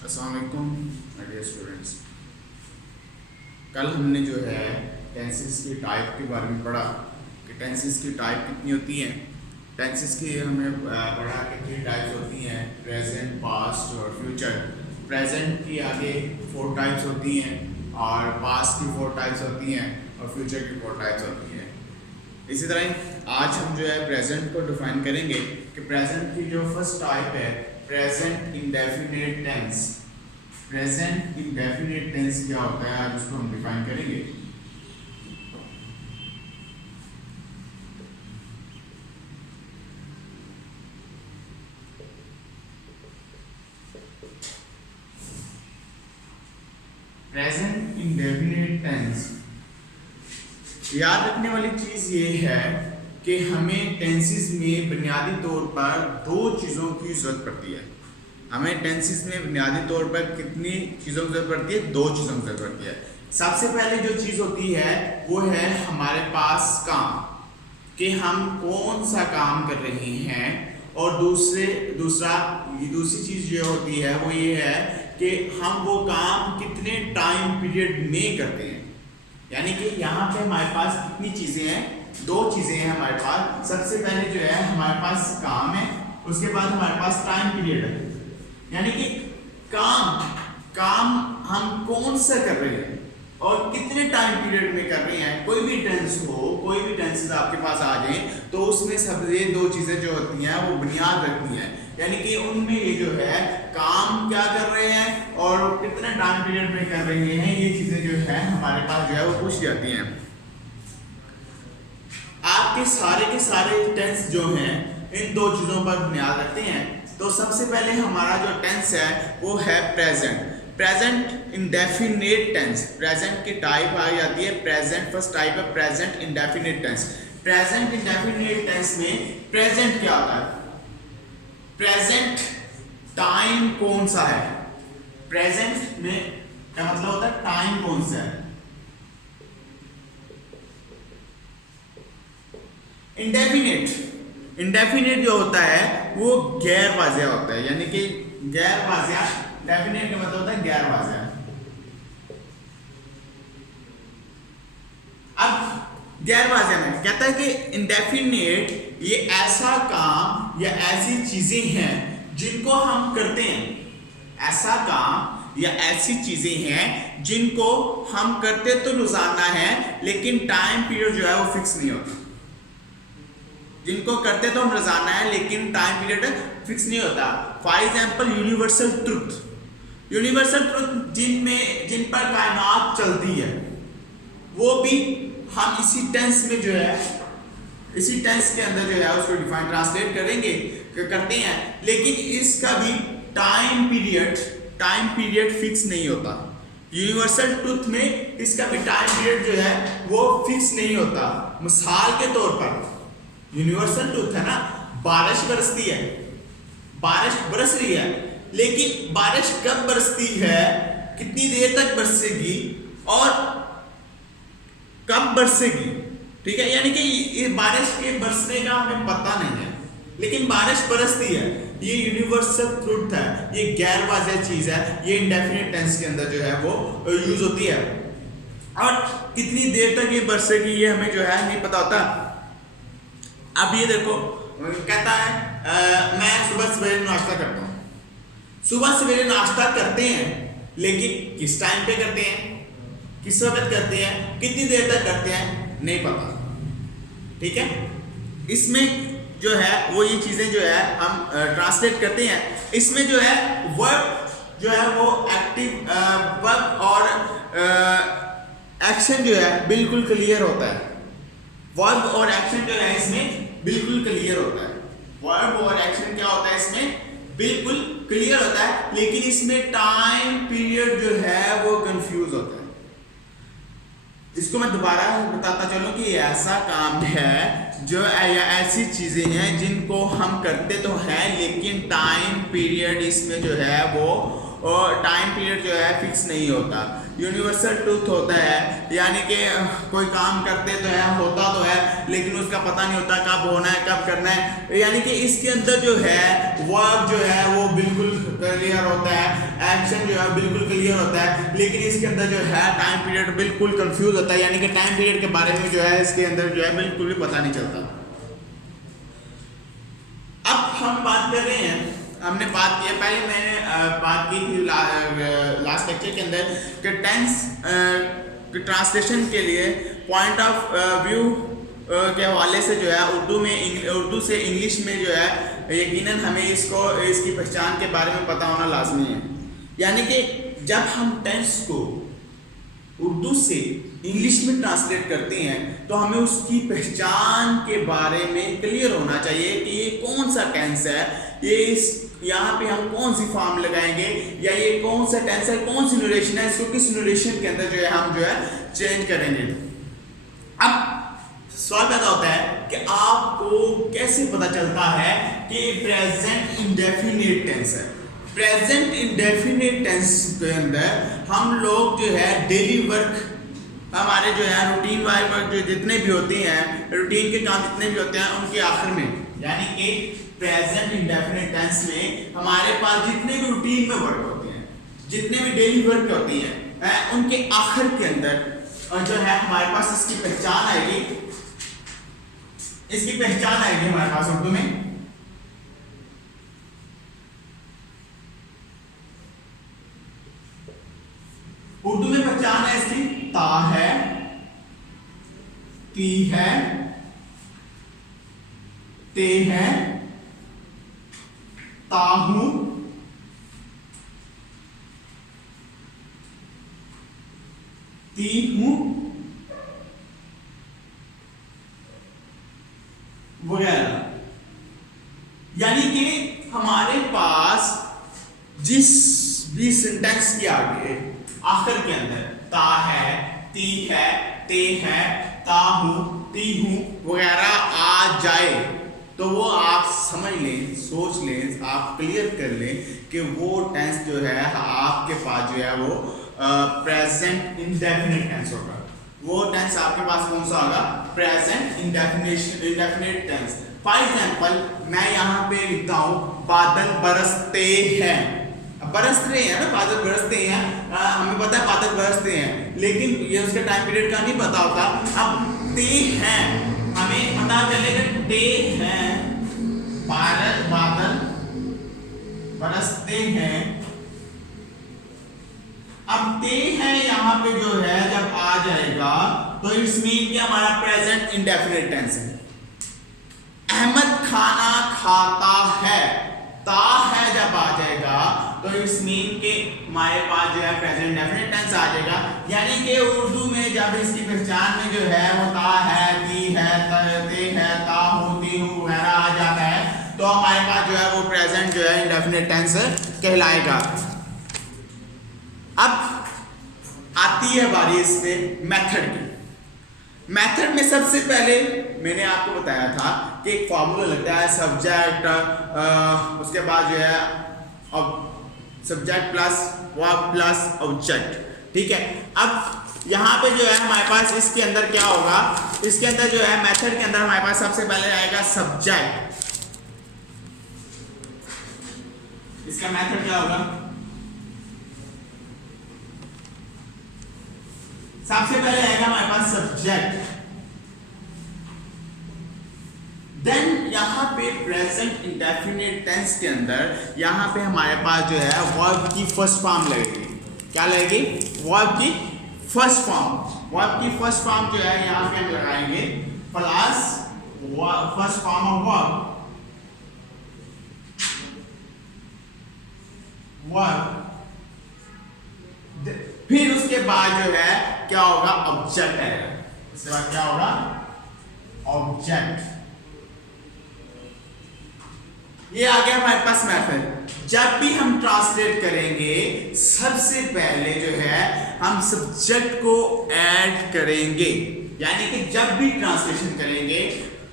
अस्सलाम वालेकुम my dear students. कल हमने जो है टेंसेस की टाइप के बारे में पढ़ा कि टेंसेस की टाइप कितनी होती हैं। टेंसेस की हमने पढ़ा कि 3 टाइप्स होती हैं, प्रेजेंट, पास्ट और फ्यूचर। प्रेजेंट की आगे 4 टाइप्स होती हैं और पास्ट की 4 टाइप्स होती हैं और फ्यूचर की 4 टाइप्स होती हैं। इसी तरह आज हम जो है प्रेजेंट को डिफाइन करेंगे कि प्रेजेंट की जो फर्स्ट टाइप है present indefinite tense. Present indefinite tense क्या होता है आज उसको हम डिफाइन करेंगे। प्रेजेंट इंडेफिनिट टेंस, याद रखने वाली चीज ये है कि हमें टेंसेस में बुनियादी तौर पर 2 चीज़ों की ज़रूरत पड़ती है। हमें टेंसेस में बुनियादी तौर पर कितनी चीज़ों की ज़रूरत पड़ती है? 2 चीज़ों की ज़रूरत पड़ती है। सबसे पहले जो चीज़ होती है वो है हमारे पास काम, कि हम कौन सा काम कर रहे हैं, और दूसरी चीज़ जो होती है वो ये है कि हम वो काम कितने टाइम पीरियड में करते हैं। यानी कि यहाँ पे हमारे पास कितनी चीज़ें हैं? 2 चीज़ें हैं हमारे पास। सबसे पहले जो है हमारे पास काम है, उसके बाद हमारे पास टाइम पीरियड है। यानी कि काम हम कौन सा कर रहे हैं और कितने टाइम पीरियड में कर रहे हैं। कोई भी टेंसेस आपके पास आ जाए तो उसमें सब ये 2 चीज़ें जो होती हैं वो बुनियाद रखती हैं। यानी कि उनमें ये जो है काम क्या कर रहे हैं और कितने टाइम पीरियड में कर रहे हैं, ये चीज़ें जो है हमारे पास जो है वो पूछ जाती हैं। आपके के सारे टेंस जो हैं इन 2 चीज़ों पर बुनियाद रखते हैं। तो सबसे पहले हमारा जो टेंस है वो है प्रेजेंट इंडेफिनिट टेंस। प्रेजेंट की टाइप आ जाती है प्रेजेंट, फर्स्ट टाइप है present indefinite tense. Present indefinite tense में प्रेजेंट क्या होता है? प्रेजेंट टाइम कौन सा है? प्रेजेंट में क्या मतलब होता है? टाइम कौन सा है। इंडेफिनिट जो होता है वो गैर वाज़िया होता है। यानी कि गैर वाज़िया, डेफिनेट का मतलब होता है गैर वाज़िया। अब गैर वाज़िया में कहता है कि इंडेफिनिट ये ऐसा काम या ऐसी चीजें हैं जिनको हम करते हैं। ऐसा काम या ऐसी चीजें हैं जिनको हम करते तो रोजाना है, लेकिन टाइम पीरियड जो है वो फिक्स नहीं होता। जिनको करते तो हम रोजाना है लेकिन टाइम पीरियड फिक्स नहीं होता। फॉर एग्जाम्पल यूनिवर्सल ट्रुथ जिन पर कायनात चलती है वो भी हम इसी टेंस में जो है, इसी टेंस के अंदर जो है उसको डिफाइन ट्रांसलेट करते हैं, लेकिन इसका भी टाइम पीरियड फिक्स नहीं होता। यूनिवर्सल ट्रुथ में इसका भी टाइम पीरियड जो है वो फिक्स नहीं होता। मिसाल के तौर पर यूनिवर्सल ट्रुथ है ना, बारिश बरसती है, बारिश बरस रही है, लेकिन बारिश कब बरसती है, कितनी देर तक बरसेगी और कब बरसेगी, ठीक है। यानी कि ये बारिश के बरसने का हमें पता नहीं है, लेकिन बारिश बरसती है। ये यूनिवर्सल ट्रुथ है, ये गैर वाज़िया चीज है, ये इंडेफिनिट टेंस के अंदर जो है वो यूज होती है। और कितनी देर तक ये बरसेगी ये हमें जो है नहीं पता होता। अब ये देखो कहता है मैं सुबह सवेरे नाश्ता करता हूँ। सुबह सवेरे नाश्ता करते हैं, लेकिन किस टाइम पे करते हैं, किस वक्त करते हैं, कितनी देर तक करते हैं, नहीं पता, ठीक है। इसमें जो है वो ये चीजें जो है हम ट्रांसलेट करते हैं। इसमें जो है वर्ब जो है वो एक्टिव वर्ब और एक्शन जो है बिल्कुल क्लियर होता है। वर्ब और एक्शन जो है इसमें बिल्कुल क्लियर होता है। वर्ब और एक्शन क्या होता है इसमें? बिल्कुल क्लियर होता है, लेकिन इसमें टाइम पीरियड जो है वो कंफ्यूज होता है। इसको मैं दोबारा बताता चलूं कि ऐसा काम है जो या ऐसी चीजें हैं जिनको हम करते तो हैं, लेकिन टाइम पीरियड इसमें जो है वो टाइम पीरियड जो है फिक्स नहीं होता। यूनिवर्सल ट्रूथ होता है, यानी कि कोई काम करते तो है, होता तो है, लेकिन उसका पता नहीं होता कब होना है कब करना है। यानी कि इसके अंदर जो है वर्ब जो है वो बिल्कुल क्लियर होता है, एक्शन जो है बिल्कुल क्लियर होता है, लेकिन इसके अंदर जो है टाइम पीरियड बिल्कुल कंफ्यूज होता है। यानी कि टाइम पीरियड के बारे में जो है इसके अंदर जो है बिल्कुल भी पता नहीं चलता। अब हम बात कर रहे हैं, हमने बात की है, पहले मैंने बात की थी लास्ट लेक्चर के अंदर कि टेंस ट्रांसलेशन के लिए पॉइंट ऑफ व्यू के हवाले से जो है उर्दू से इंग्लिश में जो है यकीनन हमें इसकी पहचान के बारे में पता होना लाजमी है। यानी कि जब हम टेंस को उर्दू से इंग्लिश में ट्रांसलेट करते हैं तो हमें उसकी पहचान के बारे में क्लियर होना चाहिए कि ये कौन सा टेंस है, यहाँ पे हम कौन सी फॉर्म लगाएंगे, या ये कौन सा टेंस है, कौन सी न्यूरेशन है, इसको किस न्यूरेशन के अंदर जो है हम जो है चेंज करेंगे। अब सवाल पैदा होता है कि आपको कैसे पता चलता है कि प्रेजेंट इंडेफिनिट टेंस है। प्रेजेंट इंडेफिनिट टेंस के अंदर हम लोग जो है डेली वर्क, हमारे जो है रूटीन वाइज वर्क जो जितने भी होते हैं, रूटीन के काम जितने भी होते हैं उनके आखिर में, यानी कि प्रेजेंट इंडेफिनिट टेंस में हमारे पास जितने भी रूटीन में वर्क होते हैं, जितने भी डेली वर्क होती हैं, उनके आखिर के अंदर जो है हमारे पास इसकी पहचान आएगी, हमारे पास उर्दू में। उर्दू में पहचान है इसकी ता है, ती है, ते है, ताहू, ती हूं वगैरह। यानी कि हमारे पास जिस भी सिंटेक्स के आगे आखिर के अंदर ता है, ती है, ते है, ता हूं, ती हूं वगैरह आ जाए तो वो आप समझ लें, सोच लें, आप क्लियर कर लें कि वो टेंस जो है आपके पास जो है वो प्रेजेंट इंडेफिनिट टेंस होगा। वो टेंस आपके पास कौन सा होगा? Present indefinite tense. For example मैं यहाँ पे लिखता हूँ बादल बरसते हैं। बरस रहे हैं ना, बादल बरसते हैं, हमें पता है बादल बरसते हैं, लेकिन ये उसका टाइम पीरियड का नहीं पता होता। अब ते हैं, हमें पता चलेगा ते हैं, बादल बरसते हैं। अब ते हैं यहाँ पे जो है जब आ जाएगा तो इट्स मीन कि हमारा प्रेजेंट इंडेफिनिट टेंस है। अहमद खाना खाता है, ता है जब आ जाएगा तो इट्स मीन कि हमारे पास जो है प्रेजेंट इंडेफिनिट टेंस आ जाएगा। यानी कि उर्दू में जब इसकी पहचान में जो है वो ता है, ती है, ते है, ता हूं, ती हूं वगैरह आ जाता है तो हमारे पास जो है वो प्रेजेंट जो है इंडेफिनिट टेंस कहलाएगा। अब आती है बारी इसमें मेथड की। मेथड में सबसे पहले मैंने आपको बताया था कि एक फॉर्मूला लगता है सब्जेक्ट, उसके बाद जो है अब subject plus verb plus object, ठीक है। अब यहाँ पे जो है हमारे पास इसके अंदर क्या होगा, इसके अंदर जो है मेथड के अंदर हमारे पास सबसे पहले आएगा सब्जेक्ट। इसका मेथड क्या होगा? सबसे पहले आएगा हमारे पास सब्जेक्ट, देन यहाँ पे प्रेजेंट इंडेफिनिट टेंस के अंदर यहाँ पे हमारे पास जो है वर्ब की फर्स्ट फॉर्म लगेगी। क्या लगेगी? वर्ब की फर्स्ट फॉर्म। वर्ब की फर्स्ट फॉर्म जो है यहाँ पे हम लगाएंगे plus first form of verb. फिर उसके बाद जो है क्या होगा? ऑब्जेक्ट आएगा। उसके बाद क्या होगा? ऑब्जेक्ट। ये आ गया हमारे पास मेथड। जब भी हम ट्रांसलेट करेंगे सबसे पहले जो है हम सब्जेक्ट को ऐड करेंगे। यानी कि जब भी ट्रांसलेशन करेंगे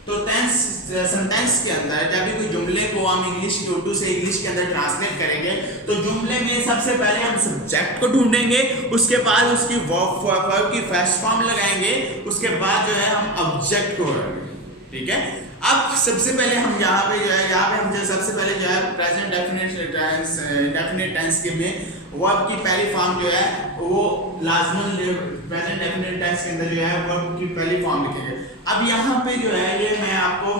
तो टेंस सेंटेंस के अंदर जब भी कोई जुमले को हम इंग्लिश की उर्दू से इंग्लिश के अंदर ट्रांसलेट करेंगे तो जुमले में सबसे पहले हम सब्जेक्ट को ढूंढेंगे, उसके बाद उसकी वर्ब की फर्स्ट फॉर्म लगाएंगे, उसके बाद जो है हम ऑब्जेक्ट को लगाएंगे। ठीक है, अब सबसे पहले हम यहाँ पे जो है हम जो सबसे पहले जो है प्रेजेंट डेफिनेट टेंस के में वर्ब की पहली फॉर्म जो है वो लाजमन प्रेजेंट डेफिनेट टेंस के अंदर जो है वर्ब की पहली फॉर्म लिखेंगे। अब यहाँ पे जो है ये मैं आपको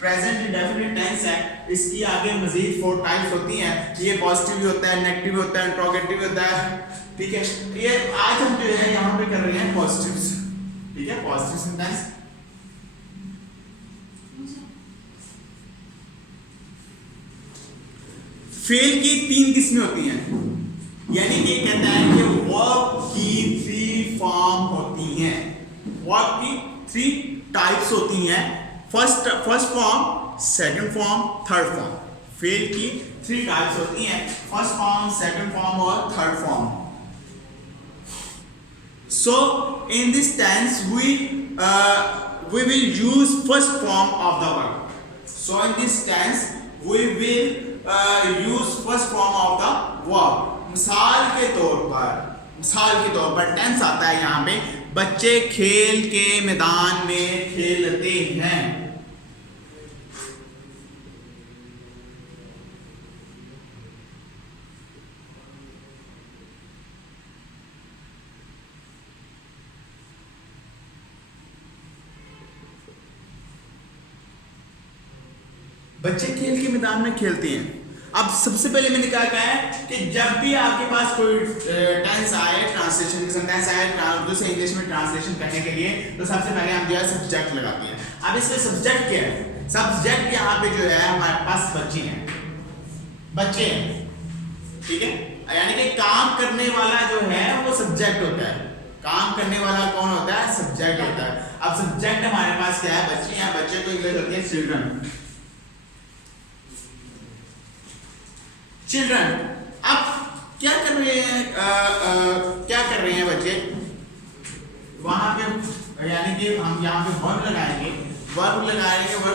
प्रेजेंट डेफिनेट टेंस है, इसकी आगे मजीद 4 टाइप्स होती हैं। ये पॉजिटिव भी होता है, नेगेटिव होता है, इंट्रोगेटिव होता है। ठीक है, ये आज हम जो है यहाँ पे कर रहे हैं पॉजिटिव्स। ठीक है, पॉजिटिव सेंटेंस। फेल की 3 किस्में होती हैं, यानी कि कहता है कि वर्ब की 3 फॉर्म होती हैं, वर्ब की 3 टाइप्स होती हैं, first form, second form, third form. Fail की 3 टाइप्स होती हैं, फर्स्ट फॉर्म, सेकंड फॉर्म और third form. So in this tense we will use first form of the verb. So in this tense we will use first form of the verb. मिसाल के तौर पर tense आता है यहाँ पे, बच्चे खेल के मैदान में खेलते हैं। बच्चे खेल के मैदान में खेलते हैं। अब सबसे पहले मैंने कहा है कि जब भी आपके पास कोई टेंस आए, ट्रांसलेशन सेंटेंस आए उर्दू से इंग्लिश में ट्रांसलेशन करने के लिए, तो सबसे पहले हम जो है सब्जेक्ट लगाते हैं। अब इसमें सब्जेक्ट क्या है? सब्जेक्ट यहाँ पे जो है हमारे पास बच्चे हैं। ठीक है, यानी कि काम करने वाला जो है वो सब्जेक्ट होता है। काम करने वाला कौन होता है? सब्जेक्ट होता है। अब सब्जेक्ट हमारे पास क्या है? बच्चे हैं। बच्चे को इंग्लिश होती है चिल्ड्रन। अब क्या कर रहे हैं बच्चे? वहां पे यानी कि हम यहाँ पे वर्ब लगाएंगे। वर्ब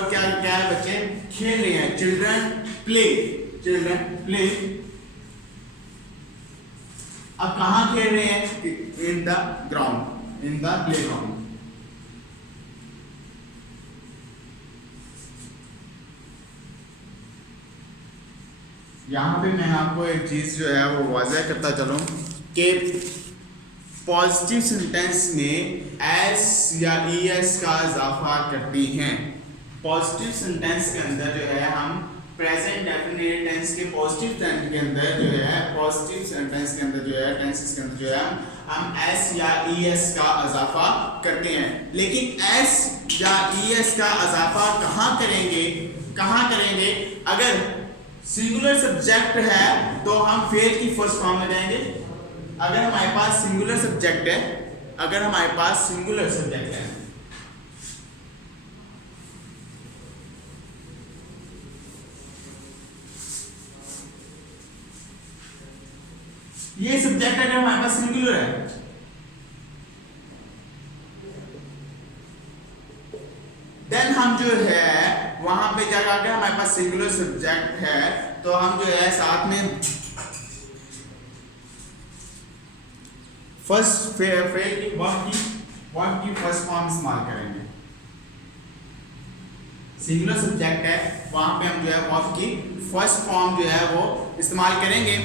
क्या है? बच्चे खेल रहे हैं। Children play. अब कहाँ खेल रहे हैं? In the ground, in the play ground. यहाँ पे मैं आपको एक चीज जो है वो वाज़ह करता चलूँ कि पॉजिटिव सेंटेंस में एस या ईएस का इजाफा करती हैं। पॉजिटिव सेंटेंस के अंदर जो है हम प्रेजेंट डेफिनेट टेंस के पॉजिटिव टेंस के अंदर जो है पॉजिटिव सेंटेंस के अंदर जो है टेंसेस के अंदर जो है हम एस या ईएस का इजाफा करते हैं। लेकिन एस या ईएस का इजाफा कहाँ करेंगे? अगर सिंगुलर सब्जेक्ट है तो हम फेल की फर्स्ट फॉर्म में जाएंगे। अगर हमारे पास सिंगुलर सब्जेक्ट है, ये सब्जेक्ट अगर हमारे पास सिंगुलर है, देन हम जो है वहां पे जगह अगर हमारे पास सिंगुलर सब्जेक्ट है तो हम जो है साथ में फर्स्ट फेल की वर्ब की फर्स्ट फॉर्म इस्तेमाल करेंगे। सिंगुलर सब्जेक्ट है, वहां पे हम जो है वर्ब की फर्स्ट फॉर्म जो है वो इस्तेमाल करेंगे।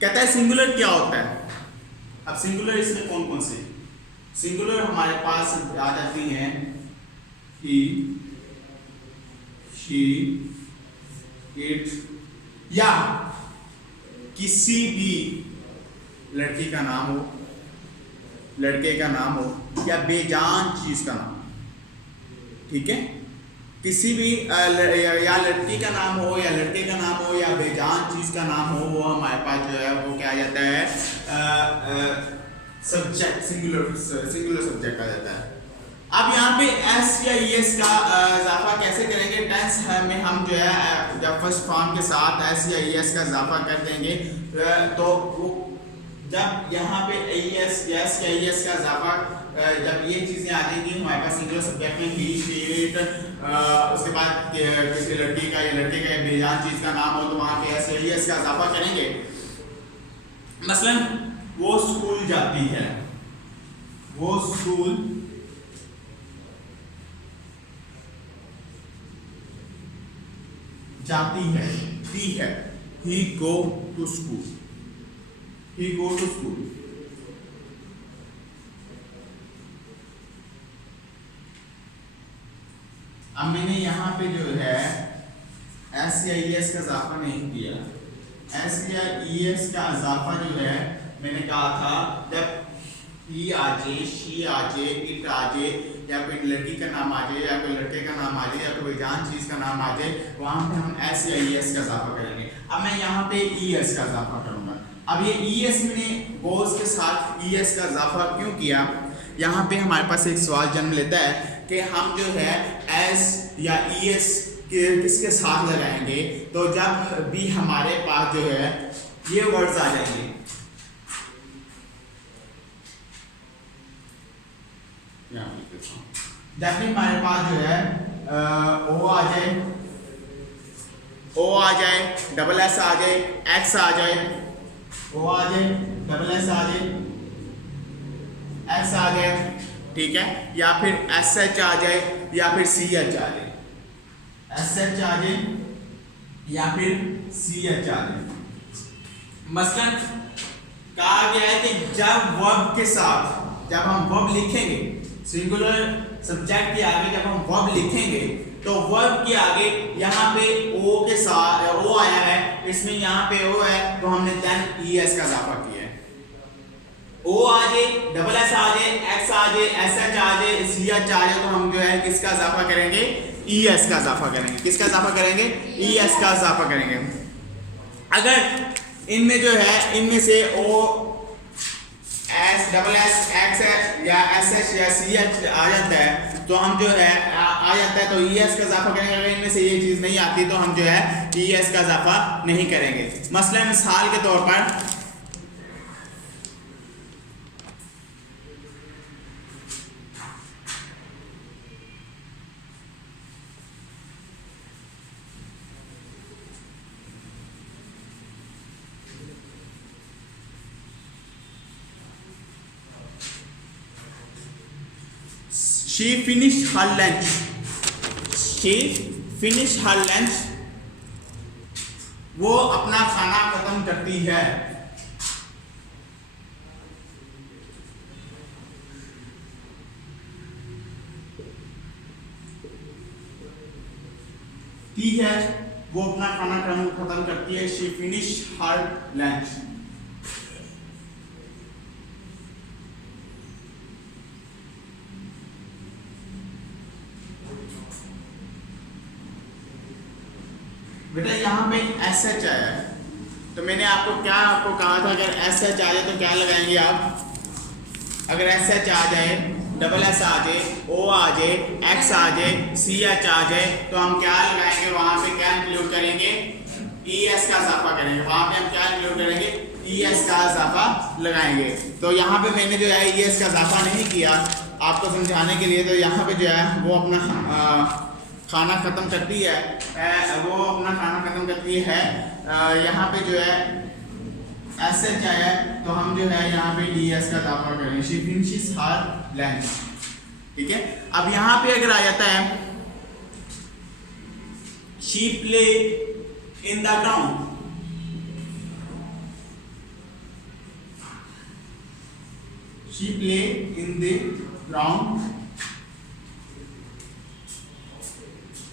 कहता है सिंगुलर क्या होता है? अब सिंगुलर इसमें कौन कौन से? सिंगुलर हमारे पास आ जाती हैं ही, शी, इट, या किसी भी लड़की का नाम हो, लड़के का नाम हो या बेजान चीज का नाम। ठीक है, किसी भी या लड़की का नाम हो या लड़के का नाम हो या बेजान चीज का नाम हो, वो हमारे पास जो है वो क्या आ जाता है? सब्जेक्ट, सिंगुलर सब्जेक्ट आ जाता है। अब यहाँ पे एस या ईएस का इजाफा कैसे करेंगे? टेंस में हम जो है जब फर्स्ट फॉर्म के साथ एस या ईएस का इजाफा कर देंगे तो वो जब यहाँ पे एस यस या एस का इजाफा, जब ये चीजें आ जाएंगी हमारे पास सिंगुलर सब्जेक्ट में ही शी इट, उसके बाद किसी लड़की का या लड़के का बेजान चीज का नाम हो तो वहां पे एस या एस का इजाफा करेंगे। मसलन वो स्कूल जाती है, वो स्कूल जाती है, he go to school, he go to school। अब मैंने यहाँ पे जो है एस या एस का इजाफा नहीं किया। एस या एस का इजाफा जो है मैंने कहा था जब ही आ जाए, शी आ जाए, इट आ जाए, या कोई लड़की का नाम आ जाए, या कोई लड़के का नाम आ जाए, या कोई जान चीज का नाम आ जाए, वहां पे हम एस या एस का इजाफा करेंगे। अब मैं यहाँ पे एस का इजाफा करूंगा। अब ये एस मैंने गोज के साथ एस का इजाफा क्यों किया, यहाँ पे हमारे पास एक सवाल जन्म लेता है कि हम जो है एस या एस किसके साथ लगाएंगे, तो जब भी हमारे पास जो है ये वर्ड्स आ जाएंगे, जब भी हमारे पास जो है ओ आ जाए, ओ आ जाए, डबल एस आ जाए, एक्स आ जाए, ओ आ जाए, डबल एस आ जाए, एक्स आ जाए, ठीक है, या फिर एस एच आ जाए, या फिर सी एच आ जाए, एस एच आ जाए या फिर सी एच आ जाए। मसलन कहा गया है कि जब वर्ब के साथ, जब हम वर्ब लिखेंगे सिंगुलर सब्जेक्ट के आगे, जब हम वर्ब लिखेंगे तो वर्ब के आगे यहाँ पे ओ के साथ ओ आया है, इसमें यहाँ पे ओ है तो हमने देन एस का इजाफा किया है। ओ आ जाए, डबल एस आ जाए, एक्स आ जाए, एस एच आ जाए, सी एच आ जाए, तो हम जो है किसका इजाफा करेंगे, एस का इजाफा करेंगे। किसका इजाफा करेंगे, एस का इजाफा करेंगे। अगर इनमें जो है इनमें से O S, double S, X या एस एच या सी एच आ जाता है तो हम जो है आ जाता है तो एस का इजाफा करेंगे। अगर इनमें से ये चीज नहीं आती तो हम जो है एस का इजाफा नहीं करेंगे। मसलन मिसाल के तौर पर she finished her lunch, she finished her lunch, वो अपना खाना खत्म करती है। ठीक है, वो अपना खाना खत्म करती है। she finished her lunch। बेटा यहाँ पे एस एच आया है तो मैंने आपको कहा था अगर एस एच आ जाए तो क्या लगाएंगे आप। अगर एस एच आ जाए, डबल एस आ जाए, ओ आ जाए, एक्स आ जाए, सी एच आ जाए तो हम क्या लगाएंगे, वहां पे क्या इंक्लूड करेंगे, ई एस का इजाफा करेंगे। वहां पे हम क्या इंक्लूड करेंगे, ई एस का इजाफा लगाएंगे। तो यहाँ पे मैंने जो है ई एस का इजाफा नहीं किया आपको समझाने के लिए। तो यहाँ पे जो है वो अपना खाना ख़त्म करती है, वो अपना खाना ख़त्म करती है। यहाँ पे जो है एस एच आया तो हम जो है यहाँ पे डी एस का इजाफा करेंगे। शी फिनिशेस हर लंच, ठीक है। अब यहाँ पे अगर आ जाता है she play in the ground, she play in the ground.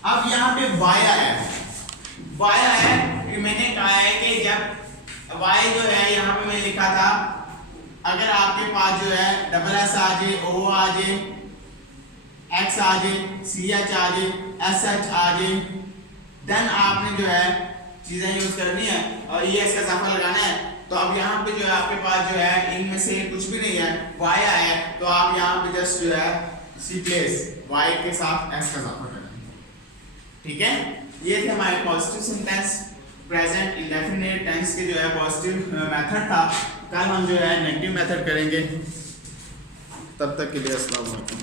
अब यहाँ पे वाई आया है, वाई आया है, मैंने कहा है कि जब वाई जो है यहाँ पे मैं लिखा था अगर आपके पास जो है डबल एस आ जाए, ओ आ जाए, एक्स आ जाए, सी एच आ जाए, एस एच आ जाए, देन आपने जो है चीजें यूज करनी है और ई एस का इजाफा लगाना है। तो अब यहाँ पे जो है आपके पास जो है इनमें से कुछ भी नहीं है, वाई आया है तो आप यहाँ पे जस्ट जो है सी प्लेस वाई के साथ एस का इजाफा करें, ठीक है। ये थे हमारे positive sentence. Present indefinite tense के जो है पॉजिटिव मेथड था। कल हम जो है नेगेटिव मेथड करेंगे। तब तक के लिए अस्सलाम वालेकुम।